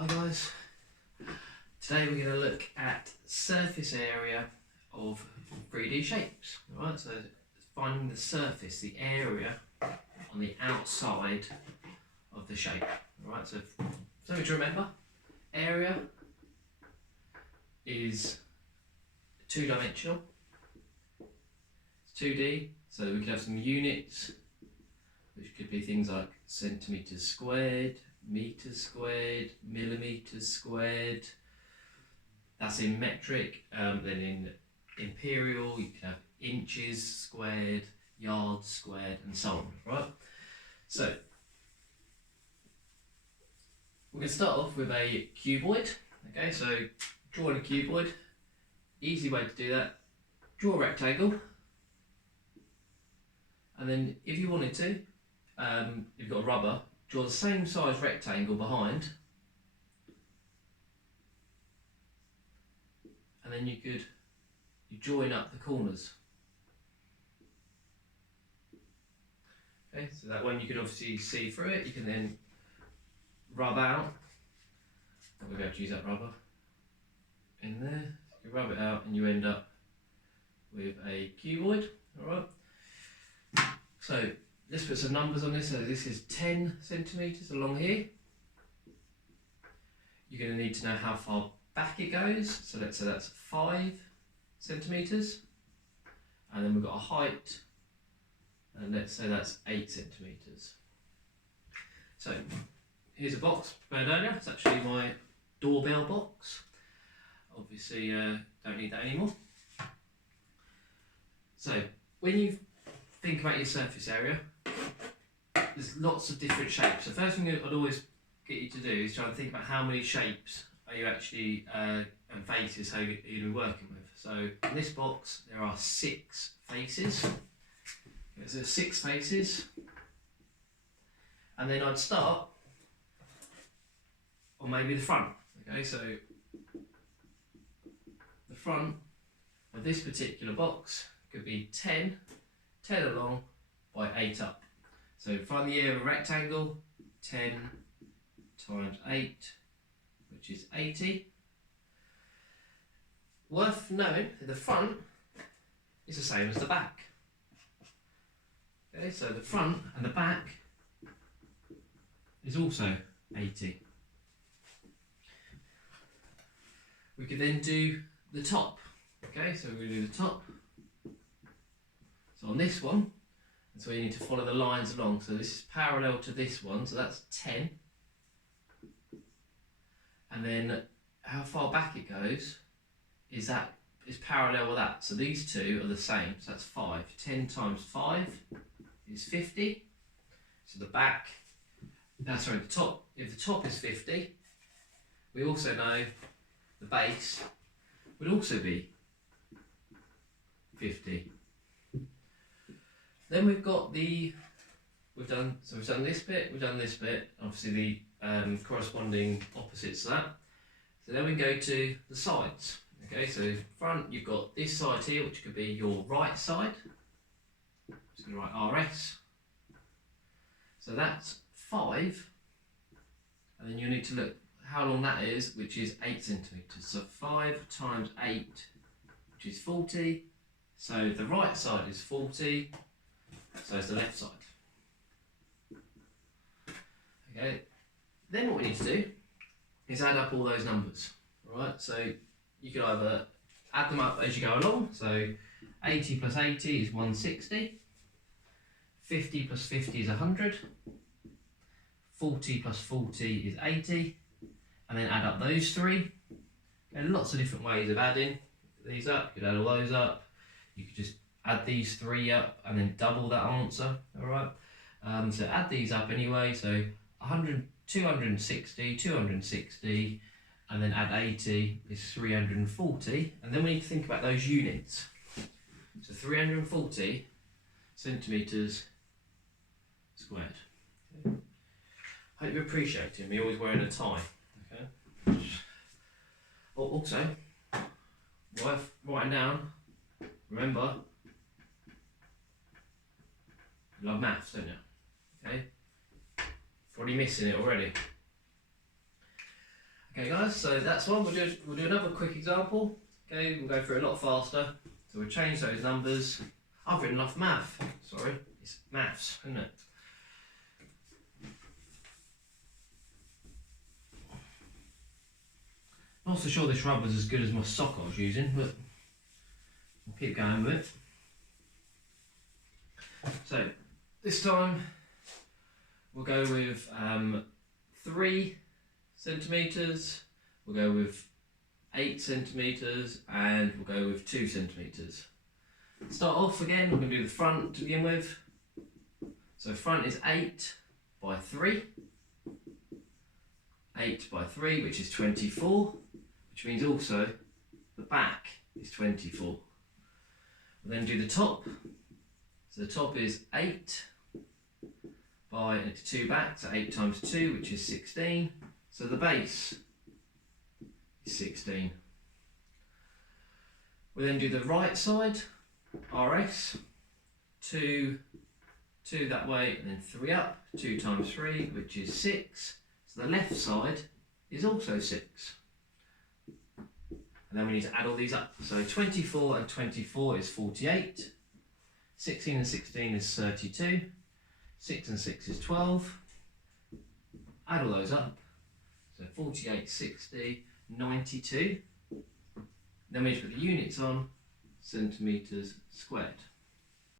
Hi guys, today we're going to look at surface area of 3D shapes. Alright, so finding the surface, the area on the outside of the shape. Alright, so something to remember, area is two-dimensional, it's 2D, so we can have some units, which could be things like centimetres squared, meters squared, millimeters squared. That's in metric. Then in imperial, you can have inches squared, yards squared, and so on. Right. So we're going to start off with a cuboid. Okay, so drawing a cuboid. Easy way to do that. Draw a rectangle, and then if you wanted to, you've got a rubber. Draw the same size rectangle behind, and then you join up the corners. Okay, so that one you can obviously see through it. You can then rub out. We're going to use that rubber in there. You rub it out, and you end up with a cuboid. All right. So let's put some numbers on this. So this is 10 centimetres along here. You're going to need to know how far back it goes. So let's say that's 5 centimetres. And then we've got a height, and let's say that's 8 centimetres. So here's a box prepared earlier. It's actually my doorbell box. Obviously don't need that anymore. So when you think about your surface area, there's lots of different shapes. The first thing I'd always get you to do is try and think about how many shapes are you actually, and faces, how you're going to be working with. So in this box there are 6 faces. Okay, so 6 faces. And then I'd start on maybe the front. Okay, so the front of this particular box could be 10 along by 8 up. So find the area of a rectangle, 10 times 8, which is 80. Worth knowing, the front is the same as the back. Okay, so the front and the back is also 80. We could then do the top. Okay, so we're going to do the top. So on this one, that's where you need to follow the lines along. So this is parallel to this one, so that's 10. And then how far back it goes is parallel with that. So these two are the same. So that's 5. 10 times 5 is 50. So the back, the top. If the top is 50, we also know the base would also be 50. Then we've got we've done this bit, we've done this bit, obviously the corresponding opposites to that. So then we go to the sides. Okay, so front you've got this side here, which could be your right side. I'm just going to write RS. So that's 5, and then you need to look how long that is, which is 8 centimetres. So 5 times 8, which is 40. So the right side is 40. So it's the left side. Okay. Then what we need to do is add up all those numbers. Alright, so you can either add them up as you go along. So 80 plus 80 is 160. 50 plus 50 is 100. 40 plus 40 is 80. And then add up those 3. Okay, lots of different ways of adding these up. You could add all those up. You could just add these 3 up and then double that answer. Alright, so add these up anyway. So 100, 260, 260, and then add 80 is 340. And then we need to think about those units. So 340 centimetres squared. Okay. Hope you're appreciating me always wearing a tie. Okay. Also, worth writing down, remember, you love maths, don't you? Okay? Probably missing it already. Okay guys, so that's one. We'll do another quick example. Okay, we'll go through it a lot faster. So we'll change those numbers. I've written off math. Sorry, it's maths, isn't it? Not so sure this rubber's as good as my sock I was using, but we'll keep going with it. So this time we'll go with 3 centimetres, we'll go with 8 centimetres, and we'll go with 2 centimetres. Start off again, we're going to do the front to begin with. So front is 8 by 3. 8 by 3, which is 24, which means also the back is 24. We'll then do the top. So the top is 8 by, and it's 2 back, so 8 times 2, which is 16. So the base is 16. We then do the right side, RS, 2 that way, and then 3 up, 2 times 3, which is 6. So the left side is also 6. And then we need to add all these up. So 24 and 24 is 48. 16 and 16 is 32. 6 and 6 is 12. Add all those up. So 48, 60, 92. Then we need to put the units on, centimetres squared.